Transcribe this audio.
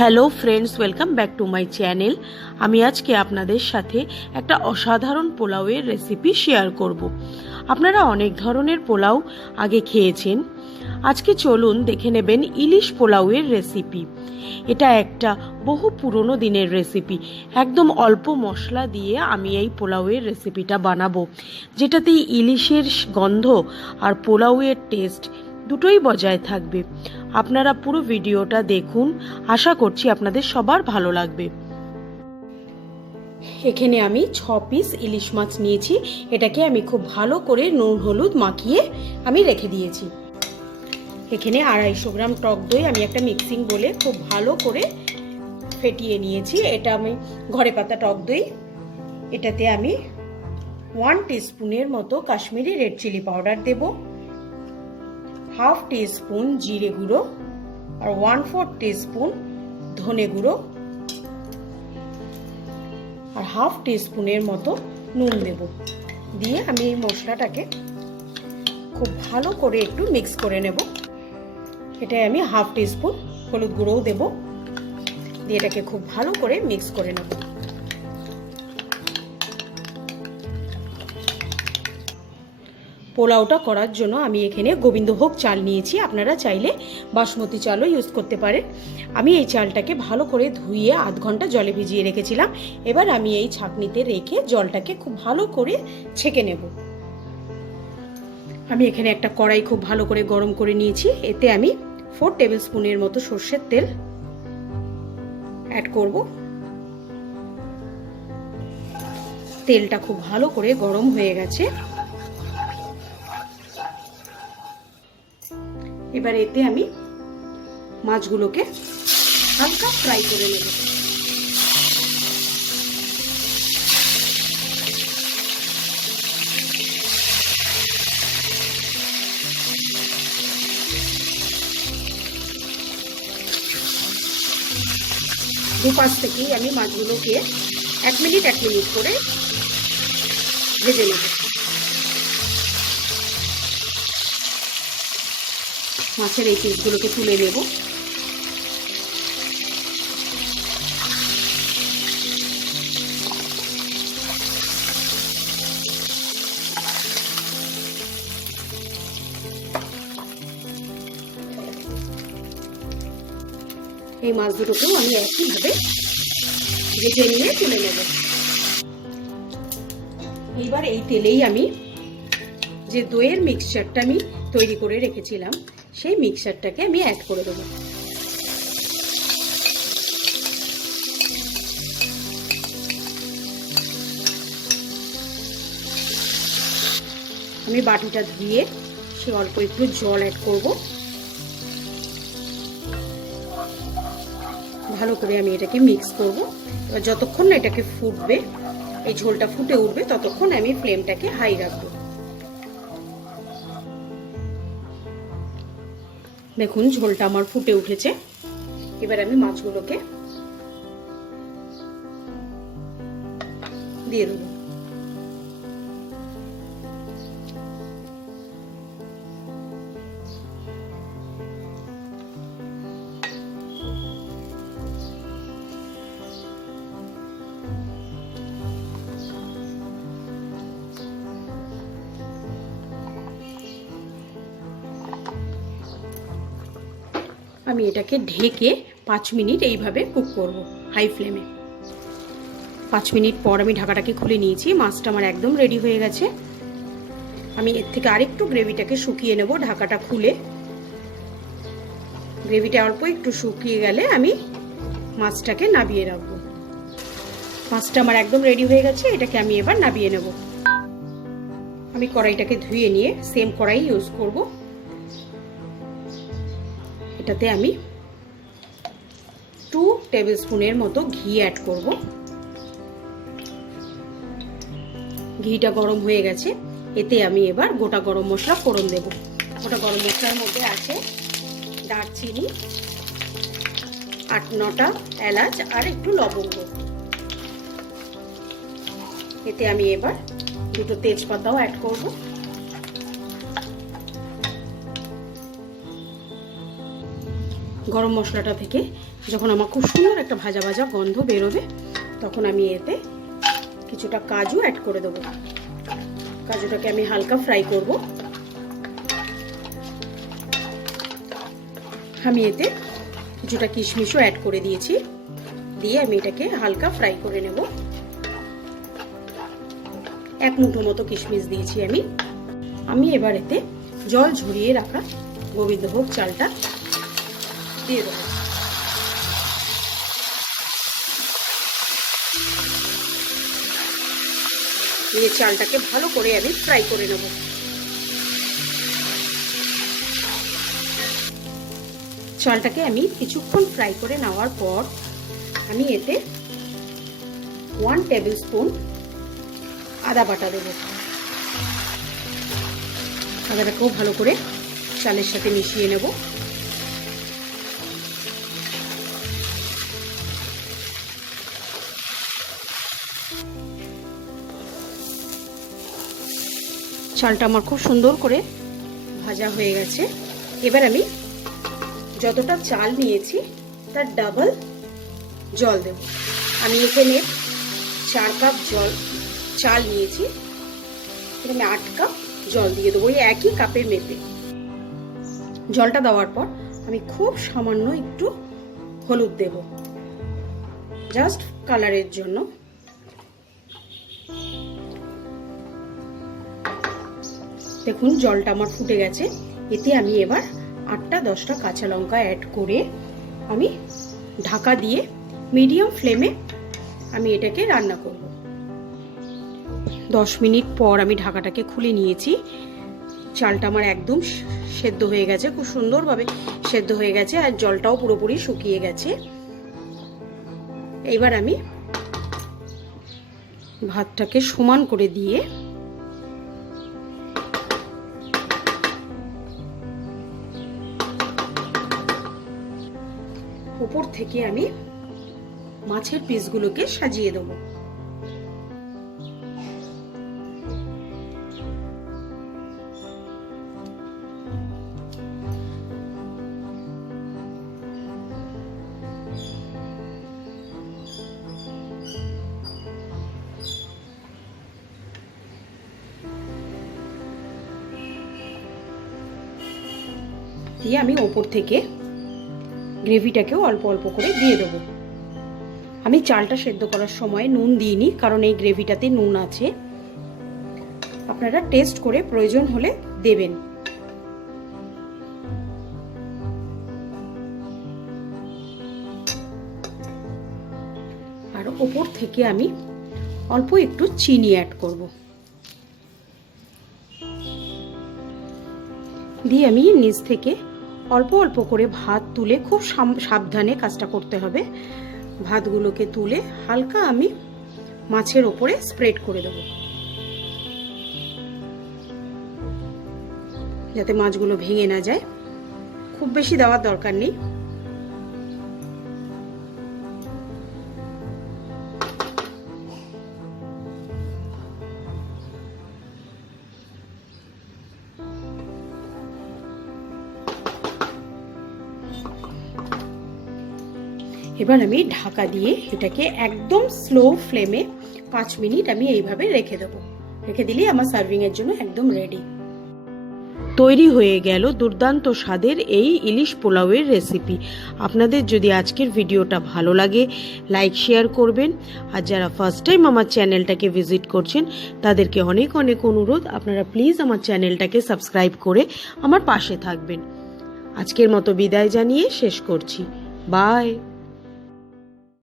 Hello friends, welcome back to my channel. আমি আজকে আপনাদের সাথে একটা অসাধারণ পোলাওয়ের রেসিপি শেয়ার করব। আপনারা অনেক ধরনের পোলাও আগে খেয়েছেন, আজকে চলুন দেখে নেবেন ইলিশ পোলাওয়ের রেসিপি। এটা একটা বহু পুরনো দিনের রেসিপি। একদম অল্প মশলা দিয়ে আমি এই পোলাওয়ের রেসিপিটা বানাবো, যেটাতে ইলিশের গন্ধ আর পোলাওয়ের টেস্ট দুটোই বজায় থাকবে। আপনারা পুরো ভিডিওটা দেখুন, আশা করছি আপনাদের সবার ভালো লাগবে। এখানে আমি 6 পিস ইলিশ মাছ নিয়েছি। এটাকে আমি খুব ভালো করে নুন হলুদ মাখিয়ে আমি রেখে দিয়েছি। এখানে 250 গ্রাম টক দই আমি একটা মিক্সিং বলে খুব ভালো করে ফেটিয়ে নিয়েছি। এটা আমি ঘরে পাতা টক দই। এটাতে আমি 1 টিস্পুনের মতো কাশ্মীরি রেড চিলি পাউডার দেব, হাফ টিস্পুন জিরে গুঁড়ো আর 1/4 টিস্পুন ধনে গুঁড়ো আর হাফ টিস্পুনের মতো নুন দেব। দিয়ে আমি এই মশলাটাকে খুব ভালো করে একটু মিক্স করে নেব। এটাই আমি হাফ টিস্পুন হলুদ গুঁড়োও দেব, দিয়ে এটাকে খুব ভালো করে মিক্স করে নেব। পোলাওটা করার জন্য আমি এখানে গোবিন্দভোগ চাল নিয়েছি। আপনারা চাইলে বাসমতি চালও ইউজ করতে পারেন। আমি এই চালটাকে ভালো করে ধুয়ে আধ ঘন্টা জলে ভিজিয়ে রেখেছিলাম। এবার আমি এই ছাঁকনিতে রেখে জলটাকে খুব ভালো করে ছেঁকে নেব। আমি এখানে একটা কড়াই খুব ভালো করে গরম করে নিয়েছি। এতে আমি 4 টেবিল স্পুনের মতো সর্ষের তেল অ্যাড করব। তেলটা খুব ভালো করে গরম হয়ে গেছে। এবার এতে আমি মাছগুলোকে হালকা ফ্রাই করে নেব। দুপাশ থেকেই আমি মাছগুলোকে 1 মিনিট করে ভেজে নেব। মাছের এই পিসগুলোকে তুলে নেব। এই মাছ দুটোকেও আমি একইভাবে ভেজে নিয়ে তুলে নেব। এইবার এই তেলেই আমি যে দইয়ের মিক্সচারটা আমি তৈরি করে রেখেছিলাম, সেই মিক্সচারটাকে আমি অ্যাড করে দেবো। আমি বাটিটা ধুয়ে সে অল্প একটু জল অ্যাড করব। ভালো করে আমি এটাকে মিক্স করব। এবার যতক্ষণ না এটাকে ফুটবে, এই ঝোলটা ফুটে উঠবে, ততক্ষণ আমি ফ্লেমটাকে হাই রাখবো। দেখুন ঝোলটা আমার ফুটে উঠেছে। এবার আমি মাছগুলোকে দিয়ে দেবো। আমি এটাকে ঢেকে 5 মিনিট এইভাবে কুক করব হাই ফ্লেমে। 5 মিনিট পর আমি ঢাকাটাকে খুলে নিয়েছি। মাছটা আমার একদম রেডি হয়ে গেছে। আমি এর থেকে আরেকটু গ্রেভিটাকে শুকিয়ে নেব ঢাকাটা খুলে। গ্রেভিটা অল্প একটু শুকিয়ে গেলে আমি মাছটাকে নাবিয়ে রাখবো। মাছটা আমার একদম রেডি হয়ে গেছে। এটাকে আমি এবার নাবিয়ে নেব। আমি কড়াইটাকে ধুয়ে নিয়ে সেম কড়াই ইউজ করব। এটাতে আমি 2 টেবিল স্পুনের মতো ঘি অ্যাড করব। ঘিটা গরম হয়ে গেছে। এতে আমি এবার গোটা গরম মশলা ফোড়ন দেব। গোটা গরম মশলার মধ্যে আছে দারচিনি, 8-9টা এলাচ আর একটু লবঙ্গ। এতে আমি এবার 2টো তেজপাতাও অ্যাড করব। গরম মশলাটা থেকে যখন আমার খুব সুন্দর একটা ভাজা ভাজা গন্ধ বেরোবে, তখন আমি এতে কিছুটা কাজু অ্যাড করে দেবো। কাজুটাকে আমি হালকা ফ্রাই করব। আমি এতে কিছুটা কিশমিশও অ্যাড করে দিয়েছি, দিয়ে আমি এটাকে হালকা ফ্রাই করে নেব। এক মুঠো মতো কিশমিশ দিয়েছি আমি এবার এতে জল ঝরিয়ে রাখা গোবিন্দভোগ চালটা দিয়ে দেবো। দিয়ে চালটাকে ভালো করে আমি ফ্রাই করে নেব। চালটাকে আমি কিছুক্ষণ ফ্রাই করে নেওয়ার পর আমি এতে 1 টেবিল স্পুন আদা বাটা দেব। আদাটাকেও ভালো করে চালের সাথে মিশিয়ে নেব। চালটা আমার খুব সুন্দর করে ভাজা হয়ে গেছে। এবার আমি যতটা চাল নিয়েছি তার ডাবল জল দেব। আমি এখানে 4 কাপ চাল নিয়েছি, এখানে 8 কাপ জল দিয়ে দেবো, এই একই কাপে মেপে। জলটা দেওয়ার পর আমি খুব সামান্য একটু হলুদ দেব, জাস্ট কালারের জন্য। দেখুন জলটা আমার ফুটে গেছে। এতে আমি এবার 8টা-10টা কাঁচা লঙ্কা অ্যাড করে আমি ঢাকা দিয়ে মিডিয়াম ফ্লেমে আমি এটাকে রান্না করব। 10 মিনিট পর আমি ঢাকাটাকে খুলে নিয়েছি। চালটা আমার একদম সেদ্ধ হয়ে গেছে, খুব সুন্দরভাবে সেদ্ধ হয়ে গেছে, আর জলটাও পুরোপুরি শুকিয়ে গেছে। এইবার আমি ভাতটাকে সমান করে দিয়ে উপর থেকে আমি মাছের পিসগুলোকে সাজিয়ে দেবো। দিয়ে আমি ওপর থেকে গ্রেভিটাকেও অল্প অল্প করে দিয়ে দেবো। আমি চালটা সেদ্ধ করার সময় নুন দিইনি, কারণ এই গ্রেভিটাতে নুন আছে। আপনারা টেস্ট করে প্রয়োজন হলে দেবেন। আর ওপর থেকে আমি অল্প একটু চিনি অ্যাড করব। দিয়ে আমি নিচ থেকে অল্প অল্প করে ভাত তুলে, খুব সাবধানে কাজটা করতে হবে, ভাতগুলোকে তুলে হালকা আমি মাছের ওপরে স্প্রেড করে দেব, যাতে মাছগুলো ভেঙে না যায়। খুব বেশি দেওয়ার দরকার নেই। এবার আমি ঢাকা দিয়ে এটাকে একদম স্লো ফ্লেমে 5 মিনিট আমি এইভাবে রেখে দেবো। রেখে দিলেই আমার সার্ভিং এর জন্য একদম রেডি। তৈরি হয়ে গেল দুর্দান্ত স্বাদের এই ইলিশ পোলাওয়ের রেসিপি। আপনাদের যদি আজকের ভিডিওটা ভালো লাগে, লাইক শেয়ার করবেন। আর যারা ফার্স্ট টাইম আমার চ্যানেলটাকে ভিজিট করছেন তাদেরকে অনেক অনেক অনুরোধ, আপনারা প্লিজ আমার চ্যানেলটাকে সাবস্ক্রাইব করে আমার পাশে থাকবেন। আজকের মতো বিদায় জানিয়ে শেষ করছি। বাই।